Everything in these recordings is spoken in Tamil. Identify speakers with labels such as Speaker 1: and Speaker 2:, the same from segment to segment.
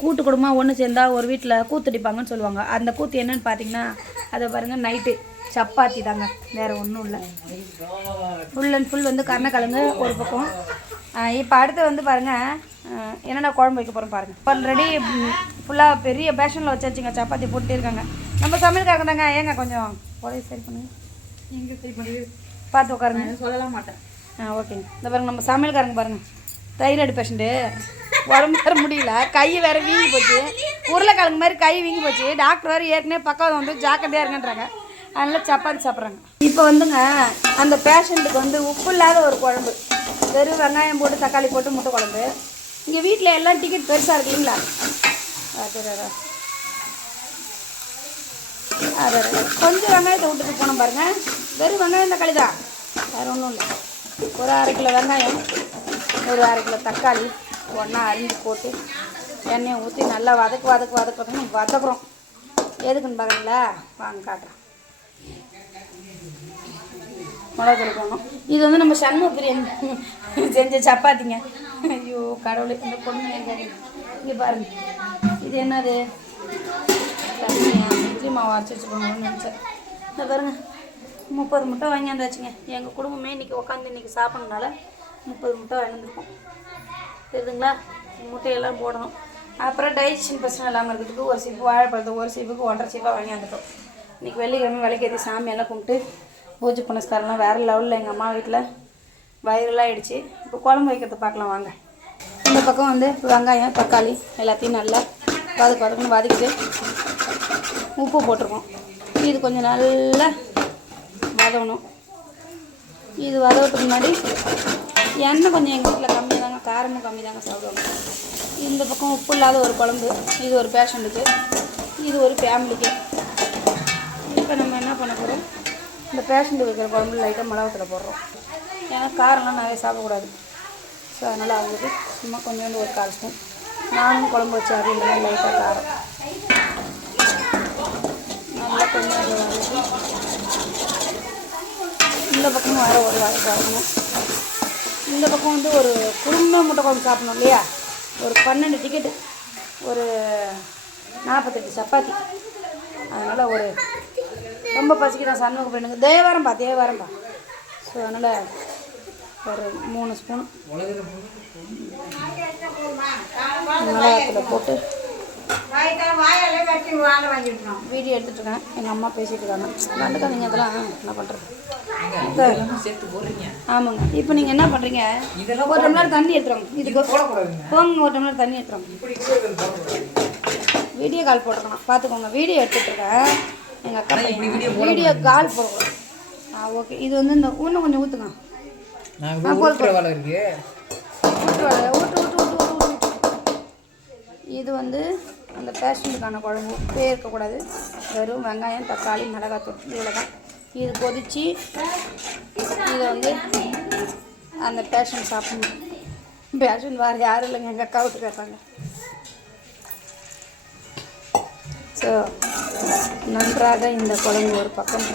Speaker 1: கூட்டு குடும்பமாக ஒன்று சேர்ந்தா ஒரு வீட்டில் கூத்தடிப்பாங்கன்னு சொல்லுவாங்க. அந்த கூத்து என்னன்னு பார்த்தீங்கன்னா அதை பாருங்கள் நைட்டு சப்பாத்தி தாங்க. வேறு ஒன்றும் இல்லை. ஃபுல் அண்ட் ஃபுல் வந்து கருணக்கிழங்கு ஒரு பக்கம். இப்போ அடுத்து வந்து பாருங்கள் என்னென்ன குழம்பு வைக்க போகிறோம் பாருங்கள் ஆல்ரெடி ஃபுல்லாக பெரிய பேஷனில் வச்சாச்சுங்க சப்பாத்தி போட்டு இருக்காங்க. நம்ம சமையல்காரங்க தாங்க ஏங்க கொஞ்சம் உடனே சரி பண்ணுங்க.
Speaker 2: எங்கே சரி பண்ணுறது
Speaker 1: பார்த்து உட்காருங்க.
Speaker 2: சொல்லலாம் மாட்டேன்.
Speaker 1: ஆ ஓகேங்க இந்த பாருங்க நம்ம சமையல்காரங்க பாருங்க. தைராய்டு பேஷண்ட்டு உடம்பு வர முடியல. கை வேறு வீங்கி போச்சு. உருளைக்கிழங்கு மாதிரி கை வீங்கி போச்சு. டாக்டர் வேறு ஏற்கனவே பக்கம் வந்து ஜாக்கிரதையாக இருங்கன்றாங்க. அதனால் சப்பாத்தி சாப்பிட்றாங்க. இப்போ வந்துங்க அந்த பேஷண்ட்டுக்கு வந்து உப்பு இல்லாத ஒரு குழம்பு. வெறும் வெங்காயம் போட்டு தக்காளி போட்டு முட்டை குழம்பு. இங்கே வீட்டில் எல்லாம் டிக்கெட் பெருசாக இருக்குங்களா அது கொஞ்சம் வெங்காயத்தை விட்டுட்டு போனோம் பாருங்கள் வெறும் வெங்காயம் தக்காளி தான். வேறு ஒன்றும் இல்லை. ஒரு அரை கிலோ வெங்காயம். ஒரு அரை கிலோ தக்காளி ஒன்றா அரிஞ்சு போட்டு எண்ணெயை ஊற்றி நல்லா வதக்கு வதக்கு வதக்கு வதக்கணும் வதக்குறோம். எதுக்குன்னு பார்க்குறீங்களா வாங்க காட்டுறேன். மிளகாத்தூள் போடணும். இது வந்து நம்ம சண்முக பிரியாணி. செஞ்ச சப்பாத்திங்க. ஐயோ கடவுளை இந்த பொண்ணு இங்கே பாருங்க. இது என்னது? தண்ணியா? இட்லி மாவு அரைச்சி வச்சுக்கணும்னு நினச்சேன். இந்த பாருங்க. முப்பது முட்டை வாங்கியாந்தாச்சுங்க. எங்கள் குடும்பமே இன்றைக்கி உட்காந்து இன்றைக்கி சாப்பிட்றதுனால முப்பது முட்டை வாங்கியிருந்துருக்கோம். தெரியுதுங்களா? முட்டையெல்லாம் போடணும். அப்புறம் டைஜஷன் பிரச்சனை இல்லாமல் இருக்கிறதுக்கு ஒரு சீப்பு வாழைப்பழத்தை ஒரு சீப்புக்கு ஒன்றரை சீப்பாக வாங்கியாந்துட்டோம் இன்றைக்கி வெள்ளிக்கிழமை விளக்கேற்றி சாமியெல்லாம் கும்பிட்டு பூஜை புனஸ்காரம்லாம் வேறு லெவலில் எங்கள் அம்மா வீட்டில் வயிறுலாம் ஆகிடுச்சு இப்போ குழம்பு வைக்கிறத பார்க்கலாம் வாங்க. இந்த பக்கம் வந்து வெங்காயம் தக்காளி எல்லாத்தையும் நல்லா வதக்கு வதக்குன்னு வதக்கிட்டு உப்பு போட்டிருக்கோம். இது கொஞ்சம் நல்லா வதவணும். இது வதவத்துக்கு முன்னாடி எண்ணெய் கொஞ்சம் எங்கள் வீட்டில் கம்மி தாங்க காரமும் கம்மி தாங்க சாப்பிடுவாங்க. இந்த பக்கம் உப்பு இல்லாத ஒரு குழம்பு இது ஒரு பேஷண்ட்டுக்கு இது ஒரு ஃபேமிலிக்கு. இப்போ நம்ம என்ன பண்ண போகிறோம் இந்த பேஷண்ட் வைக்கிற குழம்புல லைட்டாக மிளகத்தில் போடுறோம். ஏன்னா காரம்லாம் நிறைய சாப்பிடக்கூடாது. ஸோ அதனால் அவங்களுக்கு சும்மா கொஞ்சோண்டு ஒரு கால் ஸ்பூன். நானும் குழம்பு வச்சு அப்படின்ற மாதிரி லைட்டாக காரம். நல்லா கொஞ்சம் இந்த பக்கமும் வர ஒரு வாரம் வரணும் இந்த பக்கம் வந்து ஒரு குடும்ப முட்டை குழம்பு சாப்பிடணும் இல்லையா? ஒரு பன்னெண்டு டிக்கெட்டு ஒரு நாற்பத்தெட்டு சப்பாத்தி. அதனால் ஒரு ரொம்ப பசிக்குதான் சண்முக பெண்ணுக்கு தேவாரம்பா தேவாரம்பா ஸோ அதனால் ஒரு மூணு ஸ்பூன் மிளகாத்தில் போட்டு வீடியோ எடுத்துட்டு இருக்கேன் எங்கள் அம்மா பேசிட்டு இருக்காங்க. கண்டுக்காதீங்க அதெல்லாம் என்ன பண்ணுறது
Speaker 2: சேர்த்து போடுறீங்க.
Speaker 1: ஆமாங்க. இப்போ நீங்கள் என்ன பண்ணுறீங்க
Speaker 2: இதெல்லாம்
Speaker 1: ஒரு டம்ளர் தண்ணி எடுத்துருவாங்க இதுக்கு போங்க ஒரு டம்ளர் தண்ணி எடுத்துருவாங்க வீடியோ கால் போட்டுருக்கணும் பார்த்துக்கோங்க வீடியோ எடுத்துட்டு இருக்கேன் எங்கள் அக்கா.
Speaker 2: வீடியோ
Speaker 1: வீடியோ கால் போடக்கூடாது ஆ ஓகே. இது வந்து இந்த இன்னும் கொஞ்சம் ஊற்றுங்க
Speaker 2: வேலை
Speaker 1: ஊற்று ஊற்று ஊற்று ஊற்று ஊற்று இது வந்து அந்த பேஷண்ட்டுக்கான குழம்பு உப்பே இருக்கக்கூடாது. வெறும் வெங்காயம் தக்காளி மிளகாத்தூள் இவ்வளோ தான் இது கொதித்து இதை வந்து அந்த பேஷண்ட் சாப்பிடணும். பேஷண்ட் வேறு யாரும் இல்லைங்க எங்கள் அக்கா விட்டு கேட்பாங்க ஸோ நன்றாக இந்த குழம்பு ஒரு பக்கம்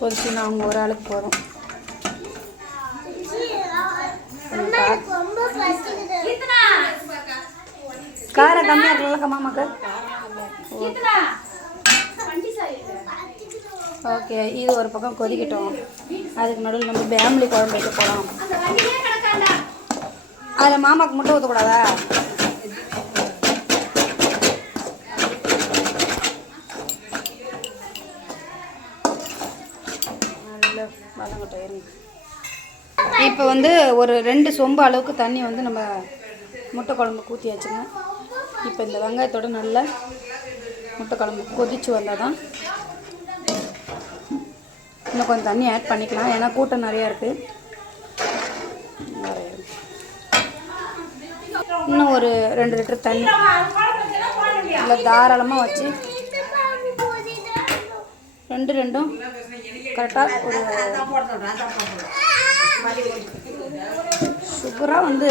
Speaker 1: கொதிச்சுன்னா அவங்க ஒரு ஆளுக்கு போதும் கொஞ்சம் கா- காரம் கம்மியாக இருக்குல்ல மாமாக்கு ஓகே இது ஒரு பக்கம் கொதிக்கட்டும். அதுக்கு நடுவில் நம்ம ஃபேமிலி குழம்பு வைக்க போகிறோம் அதில் மாமாக்கு மட்டும் ஊற்றக்கூடாதா இப்போ வந்து ஒரு ரெண்டு சொம்பு அளவுக்கு தண்ணி வந்து நம்ம முட்டை குழம்பு ஊற்றி வச்சுங்க இப்போ இந்த வெங்காயத்தோட நல்லா முட்டை குழம்பு கொதிச்சு வந்தால் தான் இன்னும் கொஞ்சம் தண்ணி ஆட் பண்ணிக்கலாம். ஏன்னா கூட்டம் நிறையா இருக்குது இன்னும் ஒரு ரெண்டு லிட்டர் தண்ணி நல்லா தாராளமாக வச்சு ரெண்டு ரெண்டும் கரெக்டாக ஒரு சுகராக வந்து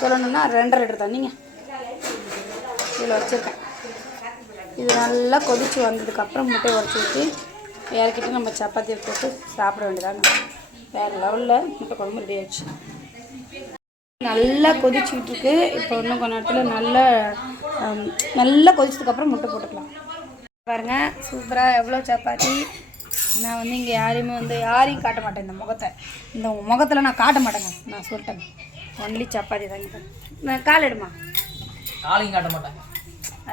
Speaker 1: சொல்லணும்னா ரெண்டரை லிட்டர் தண்ணிங்க இதில் வச்சுருக்கேன். இது நல்லா கொதித்து வந்ததுக்கப்புறம் முட்டையை உடச்சி ஊற்றி வேறக்கிட்ட நம்ம சப்பாத்தியை போட்டு சாப்பிட வேண்டியதாங்க வேறு லெவலில் முட்டை குழம்பு ரெடி ஆயிடுச்சு. நல்லா கொதிச்சுக்கிட்டு இருக்கு. இப்போ இன்னும் கொஞ்ச நேரத்தில் நல்லா நல்லா கொதிச்சதுக்கப்புறம் முட்டை போட்டுக்கலாம். பாருங்கள் சூப்பராக எவ்வளோ சப்பாத்தி. நான் வந்து இங்கே யாரையுமே வந்து யாரையும் காட்ட மாட்டேன். இந்த முகத்தை. இந்த முகத்தில் நான் காட்ட மாட்டேங்க. நான் சொல்லிட்டேங்க. ஒன்லி சப்பாத்தி தாங்க நான் கால் எடுமா?
Speaker 2: காலையும் காட்ட மாட்டேன்.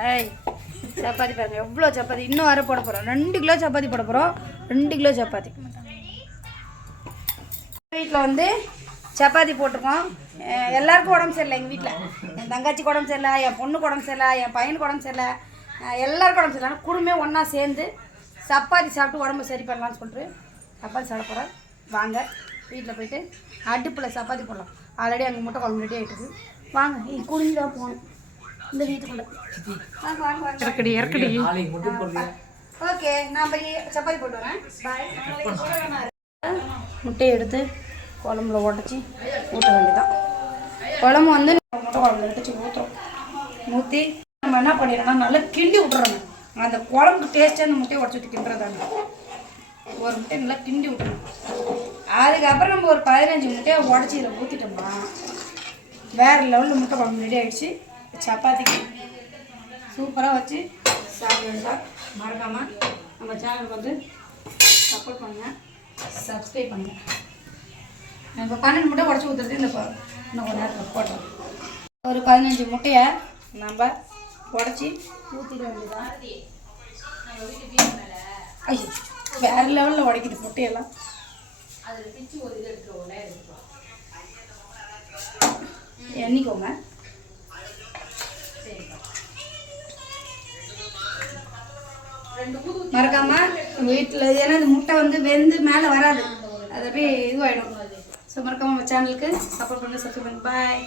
Speaker 1: ஏய் சப்பாத்தி பாருங்க எவ்வளோ சப்பாத்தி? இன்னும் வர போட போகிறோம் ரெண்டு கிலோ சப்பாத்தி போட போகிறோம் ரெண்டு கிலோ சப்பாத்தி. வீட்டில் வந்து சப்பாத்தி போட்டிருக்கோம் எல்லாருக்கும் உடம்பு சரியில்லை எங்கள் வீட்டில் என் தங்கச்சிக்கு உடம்பு சரியில்லை என் பொண்ணுக்கு உடம்பு சரியில்லை என் பையனுக்கு உடம்பு சரியில்லை. எல்லாருக்கும் உடம்பு சரியில்லை. குடும்பமே ஒன்றா சேர்ந்து சப்பாத்தி சாப்பிட்டு உடம்பு சரி பண்ணலாம்னு சொல்லிட்டு சப்பாத்தி சாப்பிட போகிறோம் வாங்க. வீட்டில் போயிட்டு அடுப்பில் சப்பாத்தி போடலாம். ஆல்ரெடி அங்கே முட்டை குழம்பு ரெடி ஆகிட்டுது வாங்க நீ குடிஞ்சு தான் போகணும். இந்த வீட்டுக்குள்ளே. வாங்க வாங்க வாங்க.
Speaker 2: இறக்கடி இறக்கடி.
Speaker 1: ஓகே நான் போய் சப்பாத்தி போட்டு வரேன். முட்டையை எடுத்து குழம்புல உடச்சி ஊற்ற வேண்டியதான் குழம்பு வந்து முட்டை குழம்புல எடுத்து ஊற்றுறோம் ஊற்றி நம்ம என்ன பண்ணிடுறோம்னா நல்லா கிண்டி விட்டுறோங்க அந்த குழம்புக்கு டேஸ்ட்டாக அந்த முட்டையை உடச்சி ஊற்றி கிண்டுறதாங்க. ஒரு முட்டை நல்லா கிண்டி விட்டுறணும். அதுக்கப்புறம் நம்ம ஒரு பதினஞ்சு முட்டையை உடச்சி இதில் ஊற்றிட்டோம்னா வேறு லெவலில் முட்டை குழம்பு ரெடி ஆகிடுச்சு சப்பாத்திக்கு சூப்பராக வச்சு சாப்பிட மறக்காமல் நம்ம சேனலுக்கு வந்து சப்போர்ட் பண்ணுங்கள் சப்ஸ்கிரைப் பண்ணுங்கள் இப்போ பன்னெண்டு முட்டை உடச்சி ஊற்றுறது இந்த இன்னும் கொஞ்ச நேரத்தில் போட்டோம். ஒரு பதினஞ்சு முட்டையை நம்ம உடச்சி ஊற்றிட வேண்டியதான் ஐயோ வேறு லெவலில் உடைக்குது முட்டையெல்லாம். எண்ணிக்கோங்க மறக்காம வீட்டில் ஏன்னா இந்த முட்டை வந்து வெந்து மேலே வராது. அது அப்படியே இதுவாகிடும் ஸோ மறக்காம சேனலுக்கு சப்போர்ட் பண்ணி சப்ஸ்கிரைப் பண்ணுங்க பாய்